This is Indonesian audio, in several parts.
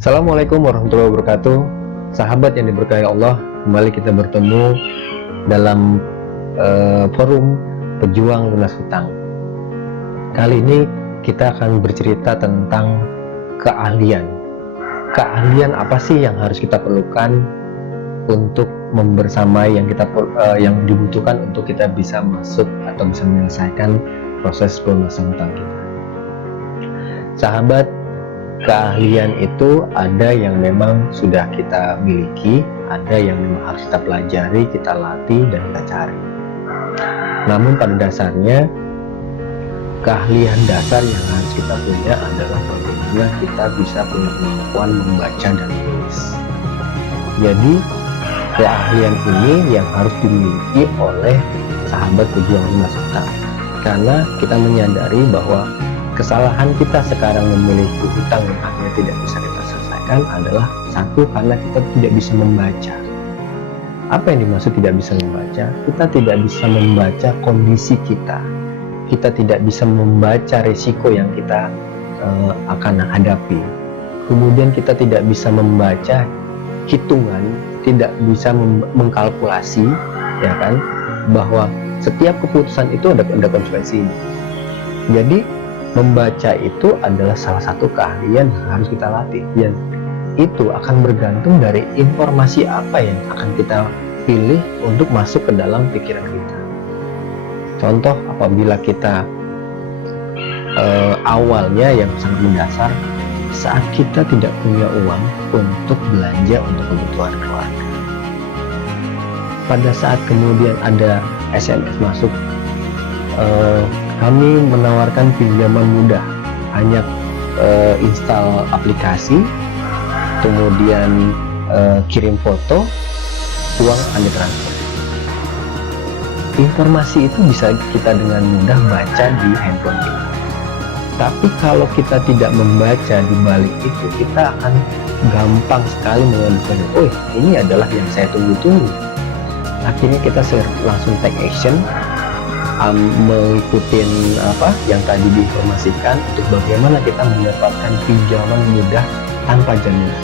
Assalamualaikum warahmatullahi wabarakatuh. Sahabat yang diberkahi Allah, kembali kita bertemu dalam forum pejuang lunas hutang. Kali ini kita akan bercerita tentang keahlian. Keahlian apa sih yang harus kita perlukan untuk membersamai yang dibutuhkan untuk kita bisa masuk atau bisa menyelesaikan proses pelunasan hutang kita. Sahabat, keahlian itu ada yang memang sudah kita miliki, ada yang memang harus kita pelajari, kita latih, dan kita cari. Namun pada dasarnya, keahlian dasar yang harus kita punya adalah bagaimana kita bisa punya kemampuan membaca dan menulis. Jadi, keahlian ini yang harus dimiliki oleh sahabat pejuang lunas hutang. Karena kita menyadari bahwa kesalahan kita sekarang memiliki hutang yang akhirnya tidak bisa kita selesaikan adalah satu, karena kita tidak bisa membaca. Apa yang dimaksud tidak bisa membaca? Kita tidak bisa membaca kondisi kita. Kita tidak bisa membaca risiko yang kita akan hadapi. Kemudian kita tidak bisa membaca hitungan, tidak bisa mengkalkulasi, ya kan, bahwa setiap keputusan itu ada konsekuensinya. Jadi membaca itu adalah salah satu keahlian yang harus kita latih, dan itu akan bergantung dari informasi apa yang akan kita pilih untuk masuk ke dalam pikiran kita. Contoh, apabila kita awalnya yang sangat mendasar, saat kita tidak punya uang untuk belanja untuk kebutuhan keluarga, pada saat kemudian ada SMS masuk, kami menawarkan pinjaman mudah, hanya install aplikasi, kemudian kirim foto, uang akan ditransfer. Informasi itu bisa kita dengan mudah baca di handphone kita. Tapi kalau kita tidak membaca di balik itu, kita akan gampang sekali mengambil, oh ini adalah yang saya tunggu-tunggu. Akhirnya kita langsung take action, mengikuti apa yang tadi diinformasikan untuk bagaimana kita mendapatkan pinjaman mudah tanpa jaminan.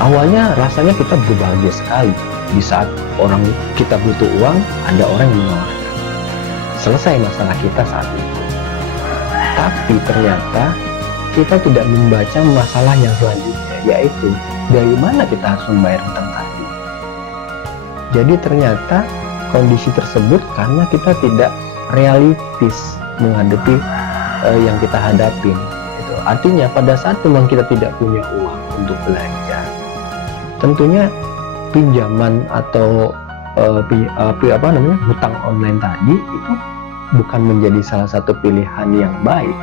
Awalnya rasanya kita berbahagia sekali di saat kita butuh uang, ada orang yang menawarkan. Selesai masalah kita saat itu. Tapi ternyata kita tidak membaca masalah yang selanjutnya, yaitu dari mana kita harus membayar hutang tadi. Jadi ternyata kondisi tersebut karena kita tidak realistis menghadapi yang kita hadapi. Artinya pada saat memang kita tidak punya uang untuk belanja, tentunya pinjaman atau hutang online tadi itu bukan menjadi salah satu pilihan yang baik.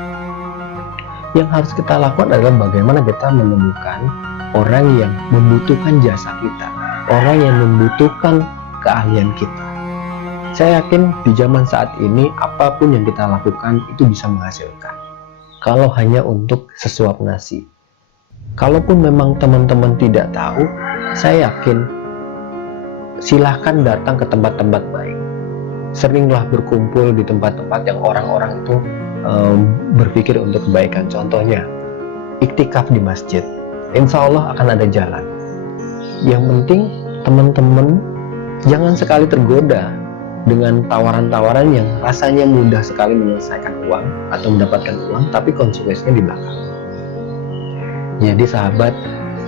Yang harus kita lakukan adalah bagaimana kita menemukan orang yang membutuhkan jasa kita, orang yang membutuhkan keahlian kita. Saya yakin di zaman saat ini apapun yang kita lakukan itu bisa menghasilkan, kalau hanya untuk sesuap nasi. Kalaupun memang teman-teman tidak tahu, saya yakin silahkan datang ke tempat-tempat baik. Seringlah berkumpul di tempat-tempat yang orang-orang itu berpikir untuk kebaikan. Contohnya iktikaf di masjid, insya Allah akan ada jalan. Yang penting teman-teman jangan sekali tergoda dengan tawaran-tawaran yang rasanya mudah sekali menyelesaikan uang atau mendapatkan uang, tapi konsekuensinya di belakang. Jadi sahabat,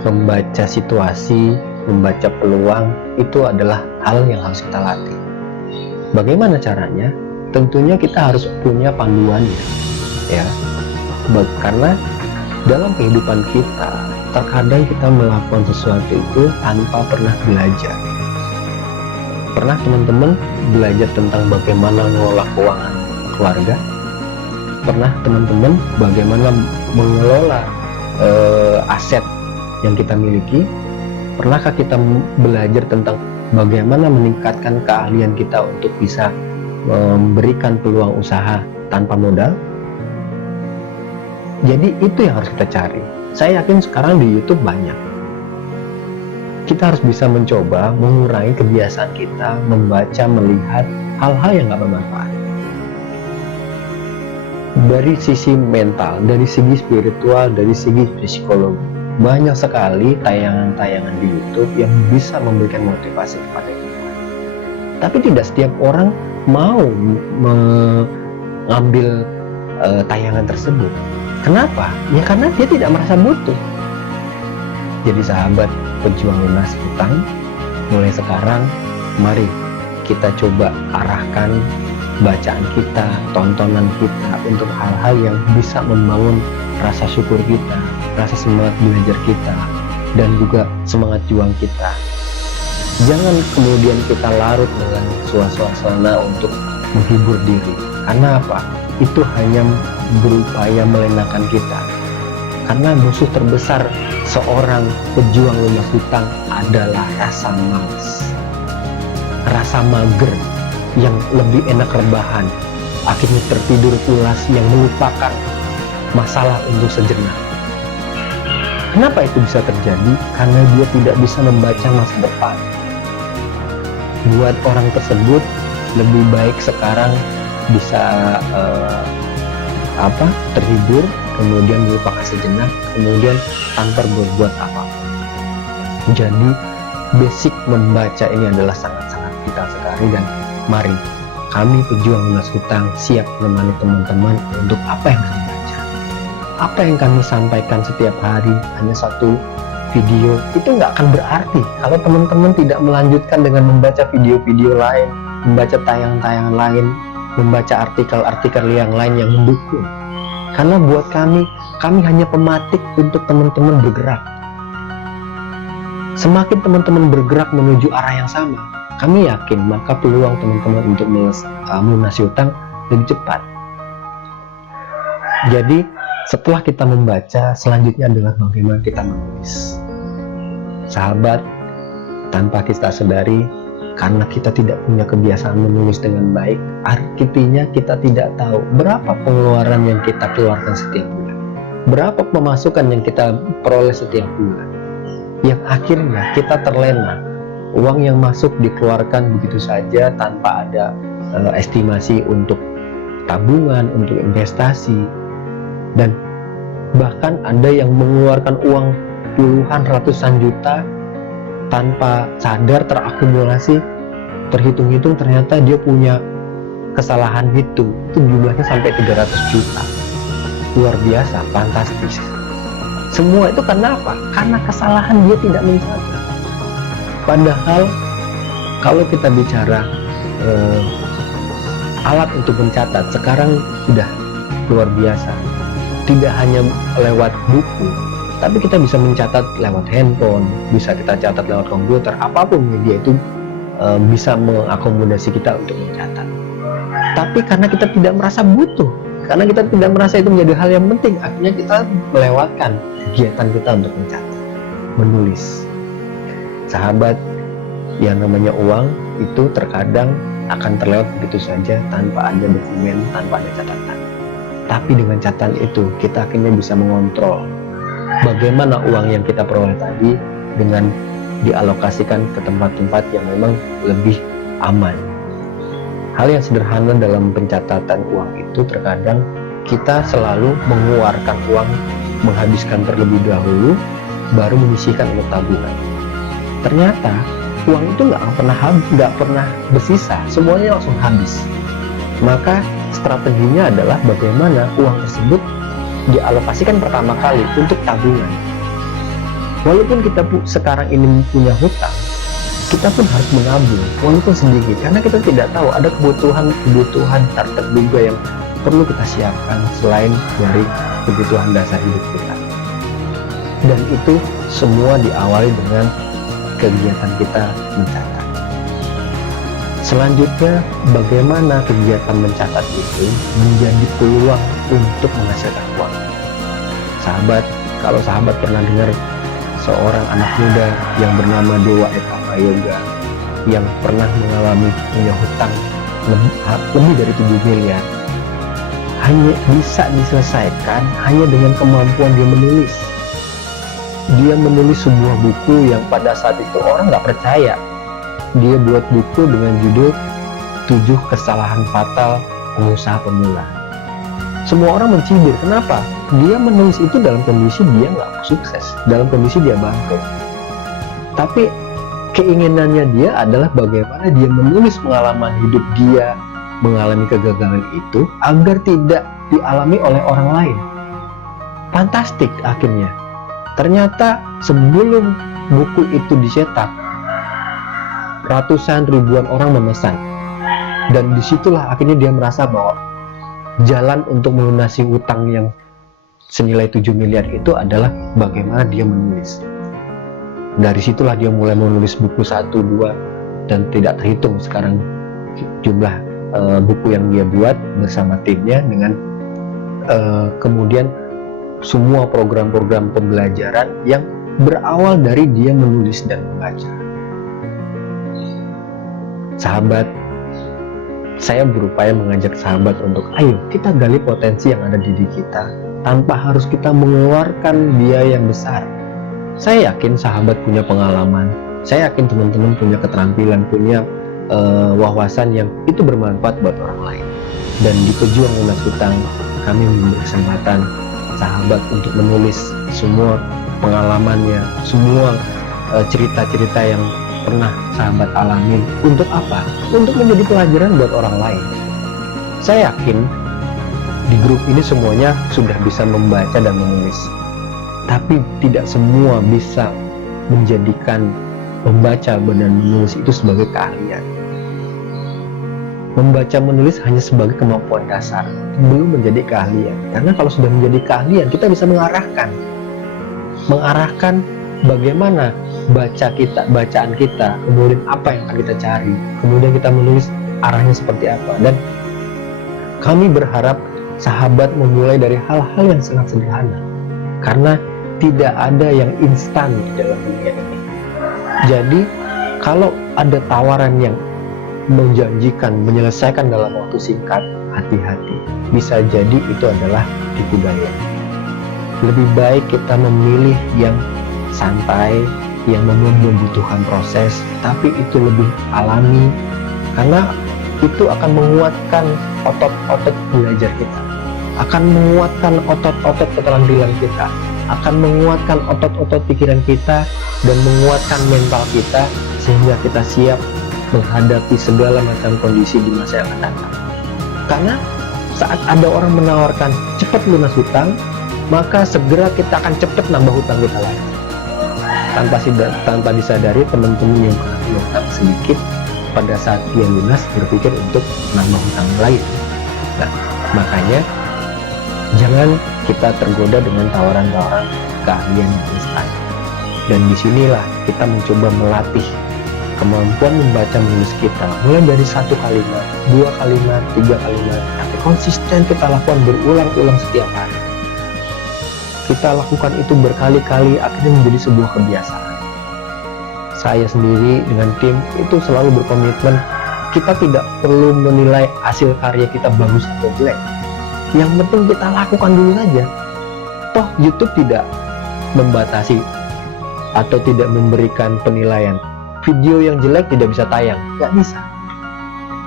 membaca situasi, membaca peluang itu adalah hal yang harus kita latih. Bagaimana caranya? Tentunya kita harus punya panduannya, ya. Karena dalam kehidupan kita, terkadang kita melakukan sesuatu itu tanpa pernah belajar. Pernah teman-teman belajar tentang bagaimana mengelola keuangan keluarga? Pernah teman-teman bagaimana mengelola aset yang kita miliki? Pernahkah kita belajar tentang bagaimana meningkatkan keahlian kita untuk bisa memberikan peluang usaha tanpa modal? Jadi itu yang harus kita cari. Saya yakin sekarang di YouTube banyak. Kita harus bisa mencoba mengurangi kebiasaan kita membaca, melihat hal-hal yang gak bermanfaat. Dari sisi mental, dari segi spiritual, dari segi psikologi, banyak sekali tayangan-tayangan di YouTube yang bisa memberikan motivasi kepada kita. Tapi tidak setiap orang mau mengambil tayangan tersebut. Kenapa? Ya karena dia tidak merasa butuh. Jadi sahabat pejuang lunas hutang, mulai sekarang mari kita coba arahkan bacaan kita, tontonan kita untuk hal-hal yang bisa membangun rasa syukur kita, rasa semangat belajar kita, dan juga semangat juang kita. Jangan kemudian kita larut dengan suasana untuk menghibur diri. Karena apa? Itu hanya berupaya melenakan kita. Karena musuh terbesar seorang pejuang lunas hutang adalah rasa malas, rasa mager yang lebih enak rebahan, akhirnya tertidur pulas yang melupakan masalah untuk sejenak. Kenapa itu bisa terjadi? Karena dia tidak bisa membaca masa depan. Buat orang tersebut lebih baik sekarang bisa terhibur, kemudian melupakan sejenak, kemudian tanpa berbuat apa-apa. Jadi basic membaca ini adalah sangat-sangat vital sekali, dan mari kami pejuang lunas hutang siap menemani teman-teman untuk apa yang kami baca, apa yang kami sampaikan setiap hari. Hanya satu video itu nggak akan berarti kalau teman-teman tidak melanjutkan dengan membaca video-video lain, membaca tayangan-tayangan lain, membaca artikel-artikel yang lain yang mendukung. Karena buat kami hanya pematik untuk teman-teman bergerak. Semakin teman-teman bergerak menuju arah yang sama, kami yakin maka peluang teman-teman untuk melunasi hutang lebih cepat. Jadi setelah kita membaca, selanjutnya adalah bagaimana kita menulis. Sahabat, tanpa kita sadari, karena kita tidak punya kebiasaan menulis dengan baik, artinya kita tidak tahu berapa pengeluaran yang kita keluarkan setiap bulan, berapa pemasukan yang kita peroleh setiap bulan, yang akhirnya kita terlena. Uang yang masuk dikeluarkan begitu saja tanpa ada estimasi untuk tabungan, untuk investasi, dan bahkan ada yang mengeluarkan uang puluhan ratusan juta tanpa sadar terakumulasi. Terhitung-hitung ternyata dia punya kesalahan hitung, itu jumlahnya sampai 300 juta. Luar biasa, fantastis. Semua itu karena apa? Karena kesalahan dia tidak mencatat. Padahal kalau kita bicara alat untuk mencatat, sekarang sudah luar biasa. Tidak hanya lewat buku, tapi kita bisa mencatat lewat handphone, bisa kita catat lewat komputer, apapun media itu bisa mengakomodasi kita untuk mencatat. Tapi karena kita tidak merasa butuh, karena kita tidak merasa itu menjadi hal yang penting, akhirnya kita melewatkan kegiatan kita untuk mencatat, menulis. Sahabat, yang namanya uang itu terkadang akan terlewat begitu saja tanpa ada dokumen, tanpa ada catatan. Tapi dengan catatan itu kita akhirnya bisa mengontrol bagaimana uang yang kita peroleh tadi dengan dialokasikan ke tempat-tempat yang memang lebih aman. Hal yang sederhana dalam pencatatan uang itu terkadang kita selalu mengeluarkan uang, menghabiskan terlebih dahulu, baru menyisihkan untuk tabungan. Ternyata uang itu nggak pernah bersisa, semuanya langsung habis. Maka strateginya adalah bagaimana uang tersebut dialokasikan pertama kali untuk tabungan. Walaupun kita sekarang ini punya hutang, kita pun harus menabung walaupun sedikit, karena kita tidak tahu ada kebutuhan tak terduga yang perlu kita siapkan selain dari kebutuhan dasar hidup kita. Dan itu semua diawali dengan kegiatan kita mencatat. Selanjutnya, bagaimana kegiatan mencatat itu menjadi peluang untuk menghasilkan uang. Sahabat, kalau sahabat pernah dengar seorang anak muda yang bernama Dewa Eka Prayoga yang pernah mengalami punya hutang lebih dari 7 miliar, hanya bisa diselesaikan hanya dengan kemampuan dia menulis. Dia menulis sebuah buku yang pada saat itu orang nggak percaya. Dia buat buku dengan judul 7 Kesalahan Fatal Pengusaha Pemula. Semua orang mencibir. Kenapa? dia menulis itu dalam kondisi dia nggak sukses, dalam kondisi dia bangkrut. Tapi keinginannya dia adalah bagaimana dia menulis pengalaman hidup dia mengalami kegagalan itu agar tidak dialami oleh orang lain. Fantastik akhirnya. Ternyata sebelum buku itu dicetak, ratusan ribuan orang memesan. Dan disitulah akhirnya dia merasa bahwa jalan untuk melunasi utang yang senilai 7 miliar itu adalah bagaimana dia menulis. Dari situlah dia mulai menulis buku 1, 2, dan tidak terhitung sekarang jumlah buku yang dia buat bersama timnya, dengan kemudian semua program-program pembelajaran yang berawal dari dia menulis dan membaca. Sahabat, saya berupaya mengajak sahabat untuk ayo kita gali potensi yang ada di diri kita tanpa harus kita mengeluarkan biaya yang besar. Saya yakin sahabat punya pengalaman, saya yakin teman-teman punya keterampilan, punya wawasan yang itu bermanfaat buat orang lain. Dan di Pejuang Lunas Hutang, kami memberi kesempatan sahabat untuk menulis semua pengalamannya, semua cerita-cerita yang pernah sahabat alamin. Untuk apa? Untuk menjadi pelajaran buat orang lain. Saya yakin di grup ini semuanya sudah bisa membaca dan menulis, tapi tidak semua bisa menjadikan membaca dan menulis itu sebagai keahlian. Membaca menulis hanya sebagai kemampuan dasar, belum menjadi keahlian. Karena kalau sudah menjadi keahlian, kita bisa mengarahkan bagaimana bacaan kita, kemudian apa yang akan kita cari, kemudian kita menulis arahnya seperti apa. Dan kami berharap sahabat memulai dari hal-hal yang sangat sederhana, karena tidak ada yang instan di dalam dunia ini. Jadi kalau ada tawaran yang menjanjikan menyelesaikan dalam waktu singkat, hati-hati, bisa jadi itu adalah tipu daya. Lebih baik kita memilih yang santai, yang membutuhkan proses, tapi itu lebih alami, karena itu akan menguatkan otot-otot belajar kita, akan menguatkan otot-otot keterampilan kita, akan menguatkan otot-otot pikiran kita, dan menguatkan mental kita, sehingga kita siap menghadapi segala macam kondisi di masa yang akan datang. Karena saat ada orang menawarkan cepat lunas hutang, maka segera kita akan cepat nambah hutang kita lagi. Tanpa disadari, teman-teman yang pernah hutang sedikit pada saat dia lunas berpikir untuk nambah hutang lain. Nah, makanya jangan kita tergoda dengan tawaran-tawaran keahlian yang instan. Dan disinilah kita mencoba melatih kemampuan membaca menulis kita, mulai dari 1 kalimat, 2 kalimat, 3 kalimat, tapi konsisten kita lakukan berulang-ulang setiap hari. Kita lakukan itu berkali-kali, akhirnya menjadi sebuah kebiasaan. Saya sendiri dengan tim itu selalu berkomitmen, kita tidak perlu menilai hasil karya kita bagus atau jelek. Yang penting kita lakukan dulu saja. Toh YouTube tidak membatasi atau tidak memberikan penilaian. Video yang jelek tidak bisa tayang, nggak bisa.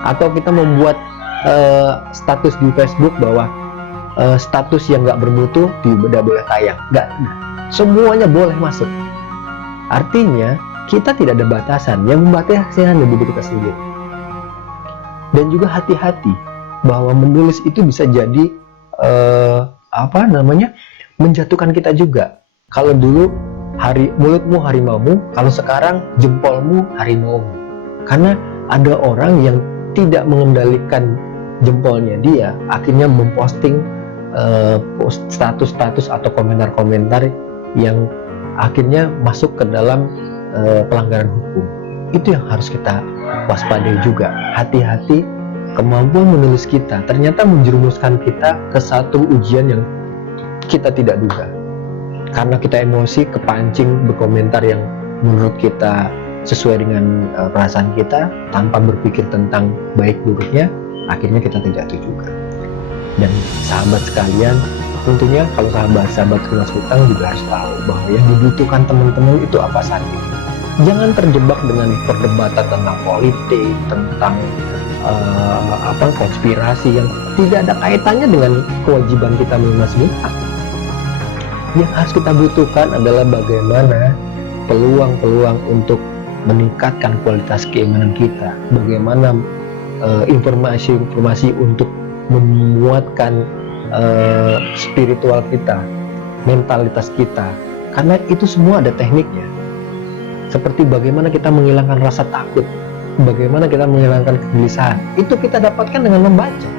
Atau kita membuat status di Facebook bahwa status yang nggak bermutu tidak boleh tayang, nggak. Semuanya boleh masuk. Artinya kita tidak ada batasan, yang membatasi hanya diri kita sendiri. Dan juga hati-hati bahwa menulis itu bisa jadi menjatuhkan kita juga. Kalau dulu mulutmu harimaumu, kalau sekarang jempolmu harimaumu. Karena ada orang yang tidak mengendalikan jempolnya dia, akhirnya memposting status-status atau komentar-komentar yang akhirnya masuk ke dalam pelanggaran hukum. Itu yang harus kita waspadai juga. Hati-hati, kemampuan menulis kita ternyata menjerumuskan kita ke satu ujian yang kita tidak duga. Karena kita emosi, kepancing berkomentar yang menurut kita sesuai dengan perasaan kita, tanpa berpikir tentang baik buruknya, akhirnya kita terjatuh juga. Dan sahabat sekalian, tentunya kalau sahabat lunas hutang juga harus tahu bahwa yang dibutuhkan teman-teman itu apa saja. Jangan terjebak dengan perdebatan tentang politik, tentang konspirasi yang tidak ada kaitannya dengan kewajiban kita melunasi hutang. Yang harus kita butuhkan adalah bagaimana peluang-peluang untuk meningkatkan kualitas keimanan kita, bagaimana informasi-informasi untuk memuatkan spiritual kita, mentalitas kita, karena itu semua ada tekniknya. Seperti bagaimana kita menghilangkan rasa takut, bagaimana kita menghilangkan kegelisahan, itu kita dapatkan dengan membaca.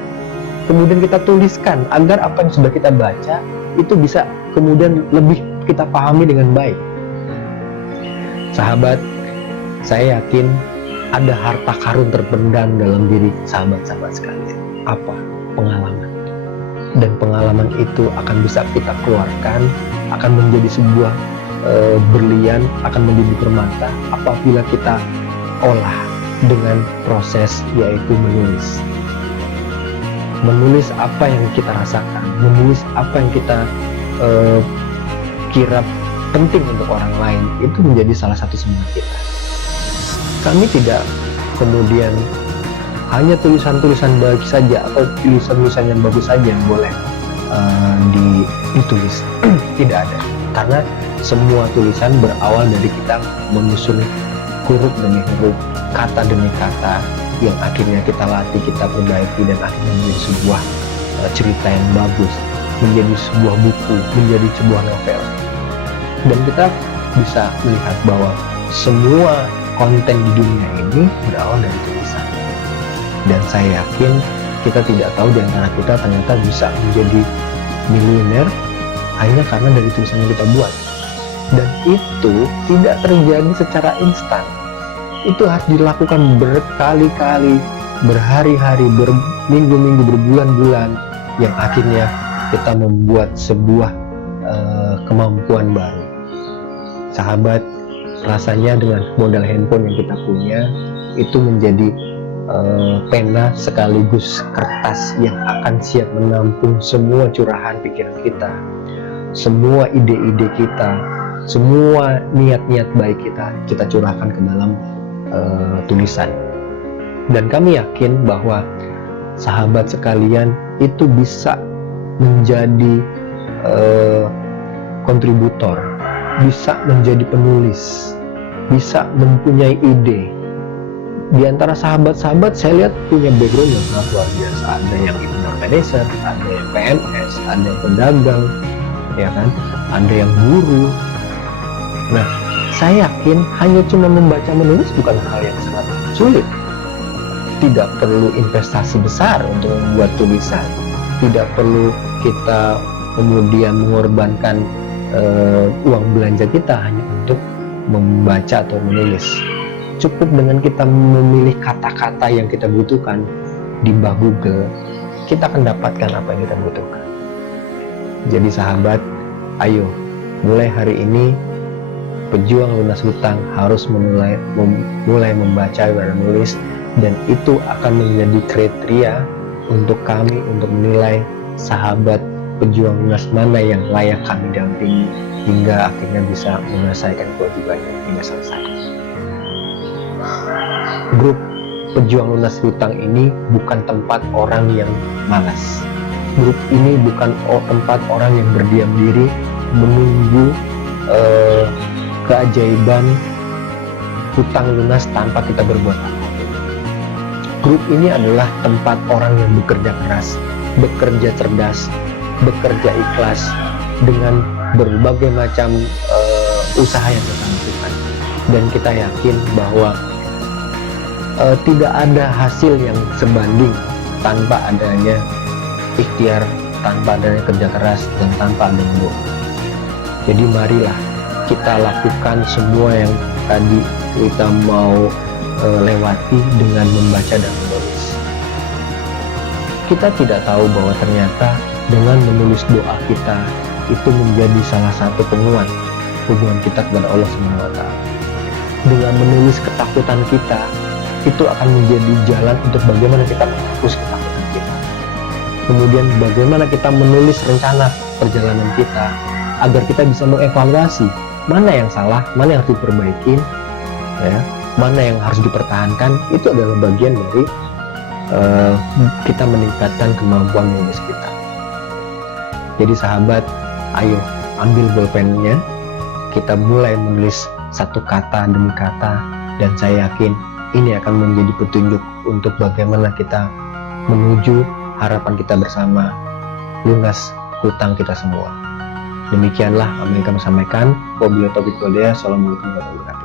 Kemudian kita tuliskan agar apa yang sudah kita baca itu bisa kemudian lebih kita pahami dengan baik. Sahabat, saya yakin ada harta karun terpendam dalam diri sahabat-sahabat sekalian. Apa? Pengalaman. Dan pengalaman itu akan bisa kita keluarkan, akan menjadi sebuah berlian, akan menjadi permata apabila kita olah dengan proses, yaitu menulis apa yang kita rasakan, menulis apa yang kita kira penting untuk orang lain. Itu menjadi salah satu semangat kita. Kami tidak kemudian hanya tulisan-tulisan baik saja atau tulisan-tulisan yang bagus saja yang boleh ditulis. Tidak ada, karena semua tulisan berawal dari kita menyusun huruf demi huruf, kata demi kata, yang akhirnya kita latih, kita perbaiki, dan akhirnya menjadi sebuah cerita yang bagus, menjadi sebuah buku, menjadi sebuah novel. Dan kita bisa melihat bahwa semua konten di dunia ini berawal dari tulisan. Dan saya yakin kita tidak tahu di antara kita ternyata bisa menjadi miliuner hanya karena dari tulisan yang kita buat. Dan itu tidak terjadi secara instan. Itu harus dilakukan berkali-kali, berhari-hari, berminggu-minggu, berbulan-bulan, yang akhirnya kita membuat sebuah kemampuan baru. Sahabat, rasanya dengan modal handphone yang kita punya itu menjadi pena sekaligus kertas yang akan siap menampung semua curahan pikiran kita, semua ide-ide kita, semua niat-niat baik kita curahkan ke dalam tulisan. Dan kami yakin bahwa sahabat sekalian itu bisa menjadi kontributor, bisa menjadi penulis, bisa mempunyai ide. Di antara sahabat-sahabat saya lihat punya background yang sangat luar biasa. Ada yang internal manager, ada yang PNS, ada yang pedagang, ya kan? Ada yang guru. Nah, saya yakin hanya cuma membaca menulis bukan hal yang sangat sulit. Tidak perlu investasi besar untuk membuat tulisan. Tidak perlu kita kemudian mengorbankan uang belanja kita hanya untuk membaca atau menulis. Cukup dengan kita memilih kata-kata yang kita butuhkan di bawah Google, kita akan dapatkan apa yang kita butuhkan. Jadi sahabat, ayo mulai hari ini pejuang lunas hutang harus mulai membaca dan menulis, dan itu akan menjadi kriteria untuk kami untuk menilai sahabat pejuang lunas mana yang layak kami dampingi hingga akhirnya bisa menyelesaikan kewajibannya hingga selesai. Grup pejuang lunas hutang ini bukan tempat orang yang malas. Grup ini bukan tempat orang yang berdiam diri menunggu keajaiban hutang lunas tanpa kita berbuat apa-apa. Grup ini adalah tempat orang yang bekerja keras, bekerja cerdas, bekerja ikhlas dengan berbagai macam usaha yang kita lakukan. Dan kita yakin bahwa tidak ada hasil yang sebanding tanpa adanya ikhtiar, tanpa adanya kerja keras, dan tanpa adanya doa. Jadi marilah kita lakukan semua yang tadi kita mau lewati dengan membaca dan menulis. Kita tidak tahu bahwa ternyata dengan menulis doa kita itu menjadi salah satu penguat hubungan kita kepada Allah SWT. Dengan menulis ketakutan kita, itu akan menjadi jalan untuk bagaimana kita menghapus ketakutan kita. Kemudian bagaimana kita menulis rencana perjalanan kita agar kita bisa mengevaluasi mana yang salah, mana yang harus diperbaiki, ya, mana yang harus dipertahankan. Itu adalah bagian dari kita meningkatkan kemampuan menulis kita. Jadi sahabat, ayo ambil bolpennya, kita mulai menulis satu kata demi kata, dan saya yakin ini akan menjadi petunjuk untuk bagaimana kita menuju harapan kita bersama, lunas hutang kita semua. Demikianlah apa yang kami sampaikan. Wabillahi taufiq wal hidayah. Assalamualaikum warahmatullahi wabarakatuh.